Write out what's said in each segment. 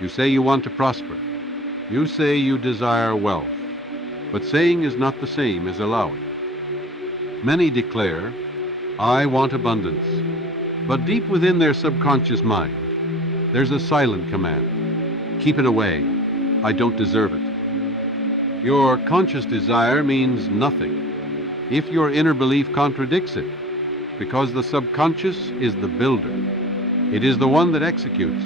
You say you want to prosper. You say you desire wealth. But saying is not the same as allowing. Many declare, I want abundance. But deep within their subconscious mind, there's a silent command. Keep it away. I don't deserve it. Your conscious desire means nothing if your inner belief contradicts it, because the subconscious is the builder. It is the one that executes,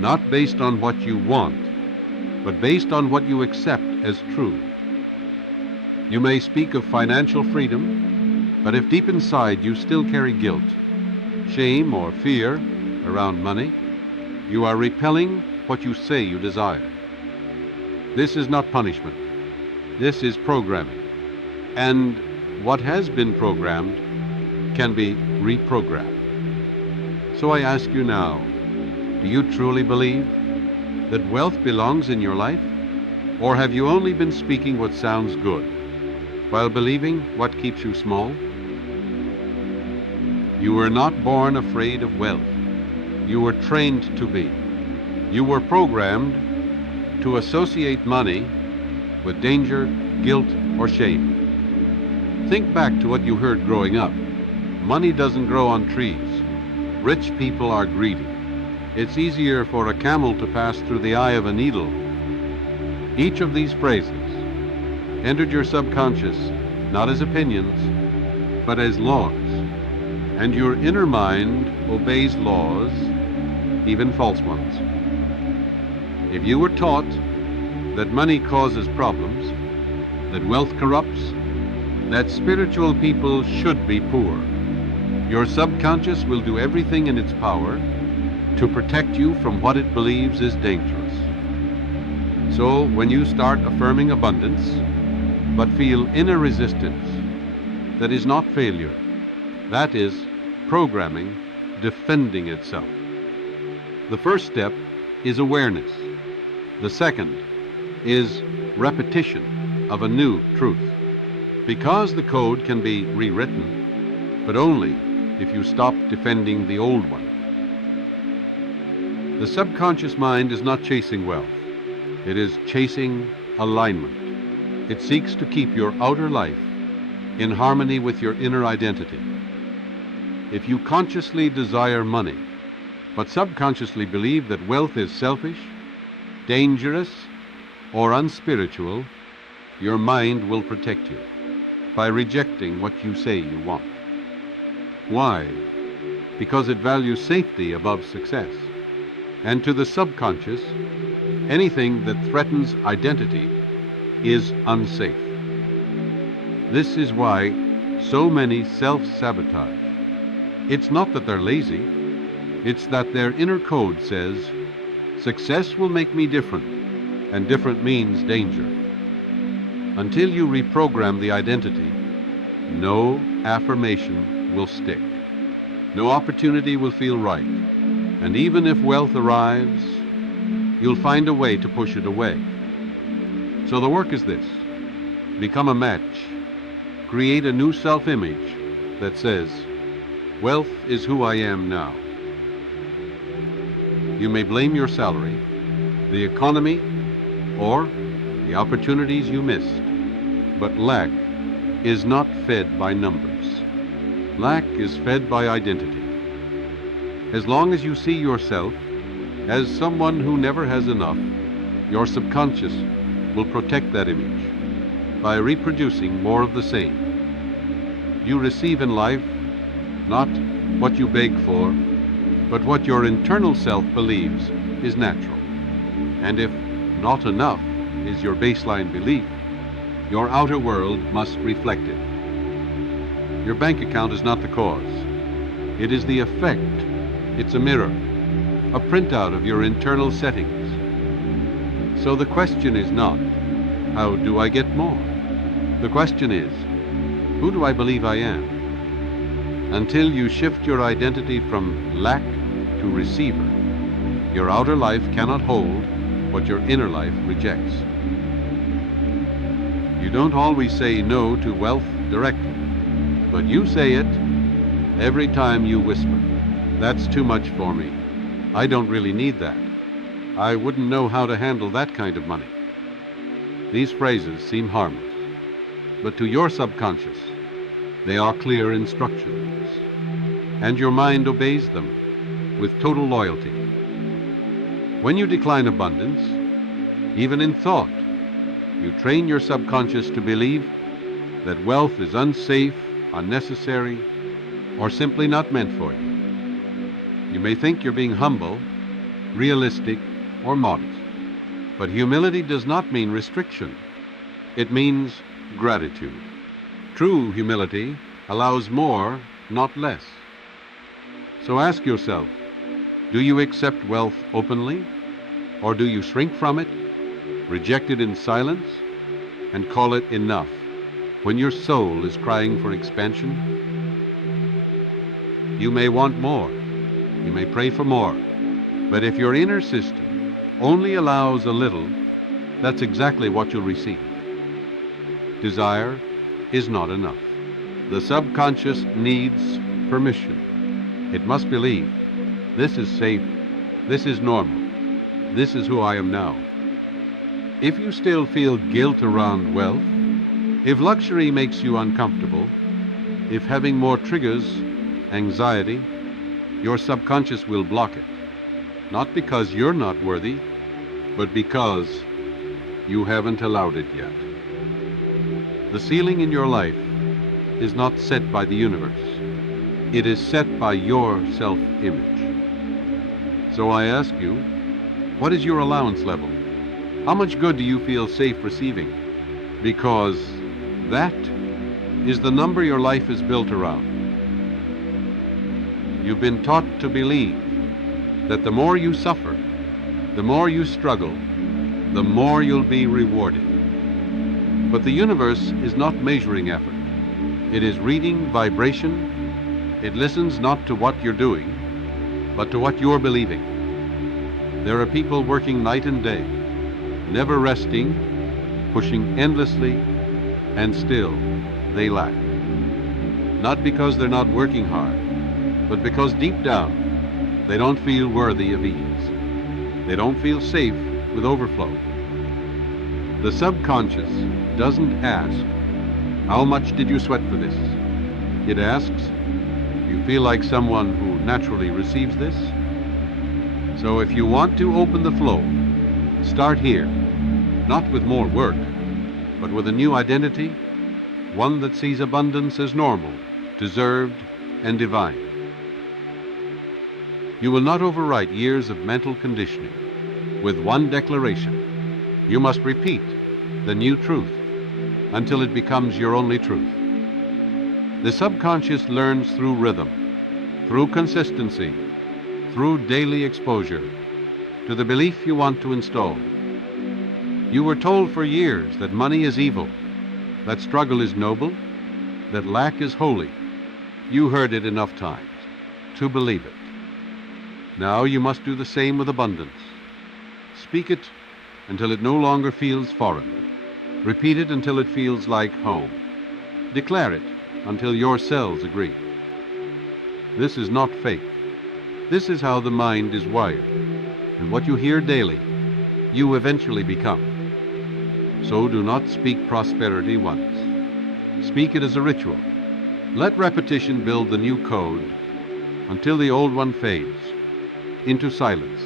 not based on what you want, but based on what you accept as true. You may speak of financial freedom, but if deep inside you still carry guilt, shame, or fear around money, you are repelling what you say you desire. This is not punishment. This is programming. And what has been programmed can be reprogrammed. So I ask you now, do you truly believe that wealth belongs in your life? Or have you only been speaking what sounds good, while believing what keeps you small? You were not born afraid of wealth. You were trained to be. You were programmed to associate money with danger, guilt, or shame. Think back to what you heard growing up. Money doesn't grow on trees. Rich people are greedy. It's easier for a camel to pass through the eye of a needle. Each of these phrases entered your subconscious not as opinions, but as laws. And your inner mind obeys laws, even false ones. If you were taught that money causes problems, that wealth corrupts, that spiritual people should be poor, your subconscious will do everything in its power to protect you from what it believes is dangerous. So when you start affirming abundance, but feel inner resistance, that is not failure. That is programming defending itself. The first step is awareness. The second is repetition of a new truth. Because the code can be rewritten, but only if you stop defending the old one. The subconscious mind is not chasing wealth. It is chasing alignment. It seeks to keep your outer life in harmony with your inner identity. If you consciously desire money, but subconsciously believe that wealth is selfish, dangerous, or unspiritual, your mind will protect you by rejecting what you say you want. Why? Because it values safety above success. And to the subconscious, anything that threatens identity is unsafe. This is why so many self-sabotage. It's not that they're lazy, it's that their inner code says, success will make me different, and different means danger. Until you reprogram the identity, no affirmation will stick. No opportunity will feel right. And even if wealth arrives, you'll find a way to push it away. So the work is this. Become a match. Create a new self-image that says, wealth is who I am now. You may blame your salary, the economy, or the opportunities you missed, but lack is not fed by numbers. Lack is fed by identity. As long as you see yourself as someone who never has enough, your subconscious will protect that image by reproducing more of the same. You receive in life not what you beg for, but what your internal self believes is natural. And if not enough is your baseline belief, your outer world must reflect it. Your bank account is not the cause. It is the effect. It's a mirror, a printout of your internal settings. So the question is not, how do I get more? The question is, who do I believe I am? Until you shift your identity from lack to receiver, your outer life cannot hold what your inner life rejects. You don't always say no to wealth directly, but you say it every time you whisper, that's too much for me. I don't really need that. I wouldn't know how to handle that kind of money. These phrases seem harmless, but to your subconscious, they are clear instructions, and your mind obeys them with total loyalty. When you decline abundance, even in thought, you train your subconscious to believe that wealth is unsafe, unnecessary, or simply not meant for you. You may think you're being humble, realistic, or modest, but humility does not mean restriction. It means gratitude. True humility allows more, not less. So ask yourself, do you accept wealth openly, or do you shrink from it, reject it in silence, and call it enough when your soul is crying for expansion? You may want more, you may pray for more, but if your inner system only allows a little, that's exactly what you'll receive. Desire is not enough. The subconscious needs permission. It must believe, this is safe, this is normal, this is who I am now. If you still feel guilt around wealth, if luxury makes you uncomfortable, if having more triggers anxiety, your subconscious will block it. Not because you're not worthy, but because you haven't allowed it yet. The ceiling in your life is not set by the universe. It is set by your self-image. So I ask you, what is your allowance level? How much good do you feel safe receiving? Because that is the number your life is built around. You've been taught to believe that the more you suffer, the more you struggle, the more you'll be rewarded. But the universe is not measuring effort. It is reading vibration. It listens not to what you're doing, but to what you're believing. There are people working night and day, never resting, pushing endlessly, and still they lack. Not because they're not working hard, but because deep down they don't feel worthy of ease. They don't feel safe with overflow. The subconscious doesn't ask, how much did you sweat for this? It asks, do you feel like someone who naturally receives this? So if you want to open the flow, start here, not with more work, but with a new identity, one that sees abundance as normal, deserved, and divine. You will not overwrite years of mental conditioning with one declaration. You must repeat the new truth until it becomes your only truth. The subconscious learns through rhythm, through consistency, through daily exposure to the belief you want to install. You were told for years that money is evil, that struggle is noble, that lack is holy. You heard it enough times to believe it. Now you must do the same with abundance. Speak it until it no longer feels foreign. Repeat it until it feels like home. Declare it until your cells agree. This is not fake. This is how the mind is wired. And what you hear daily, you eventually become. So do not speak prosperity once. Speak it as a ritual. Let repetition build the new code until the old one fades into silence.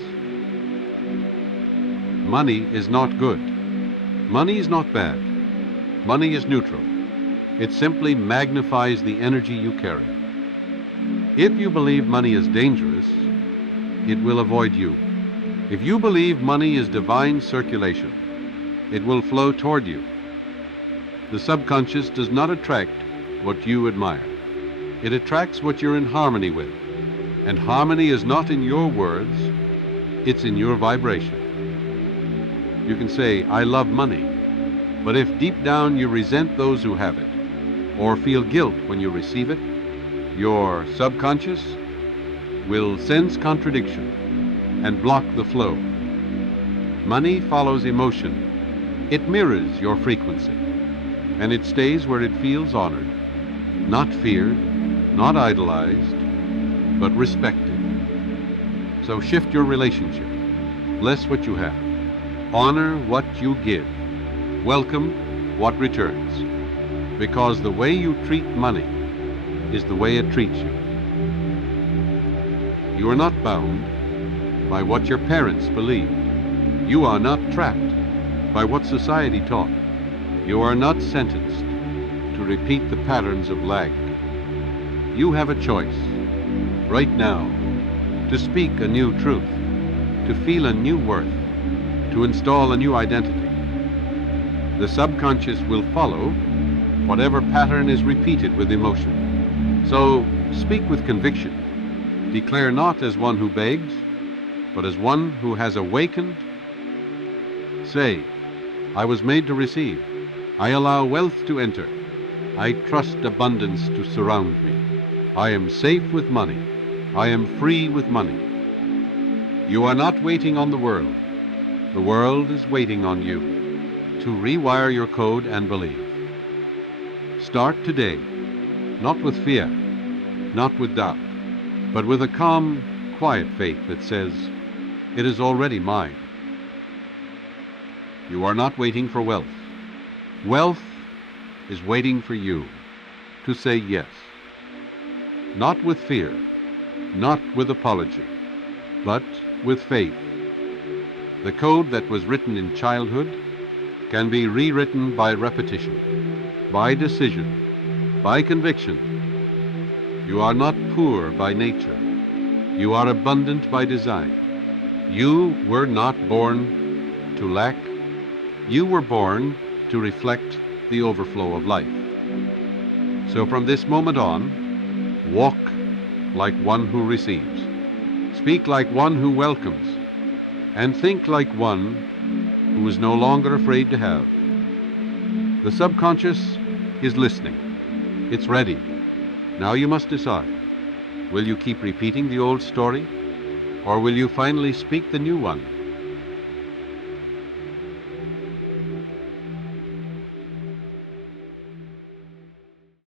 Money is not good. Money is not bad. Money is neutral. It simply magnifies the energy you carry. If you believe money is dangerous, it will avoid you. If you believe money is divine circulation, it will flow toward you. The subconscious does not attract what you admire. It attracts what you're in harmony with. And harmony is not in your words, it's in your vibration. You can say, I love money, but if deep down you resent those who have it, or feel guilt when you receive it, your subconscious will sense contradiction and block the flow. Money follows emotion. It mirrors your frequency, and it stays where it feels honored, not feared, not idolized, but respected. So shift your relationship. Bless what you have. Honor what you give. Welcome what returns. Because the way you treat money is the way it treats you. You are not bound by what your parents believed. You are not trapped by what society taught. You are not sentenced to repeat the patterns of lag. You have a choice, right now, to speak a new truth, to feel a new worth, to install a new identity. The subconscious will follow whatever pattern is repeated with emotion. So speak with conviction. Declare not as one who begs, but as one who has awakened. Say, I was made to receive. I allow wealth to enter. I trust abundance to surround me. I am safe with money. I am free with money. You are not waiting on the world. The world is waiting on you to rewire your code and believe. Start today, not with fear, not with doubt, but with a calm, quiet faith that says, it is already mine. You are not waiting for wealth. Wealth is waiting for you to say yes. Not with fear, not with apology, but with faith. The code that was written in childhood can be rewritten by repetition, by decision, by conviction. You are not poor by nature. You are abundant by design. You were not born to lack. You were born to reflect the overflow of life. So from this moment on, walk like one who receives. Speak like one who welcomes. And think like one who is no longer afraid to have. The subconscious is listening. It's ready. Now you must decide. Will you keep repeating the old story? Or will you finally speak the new one?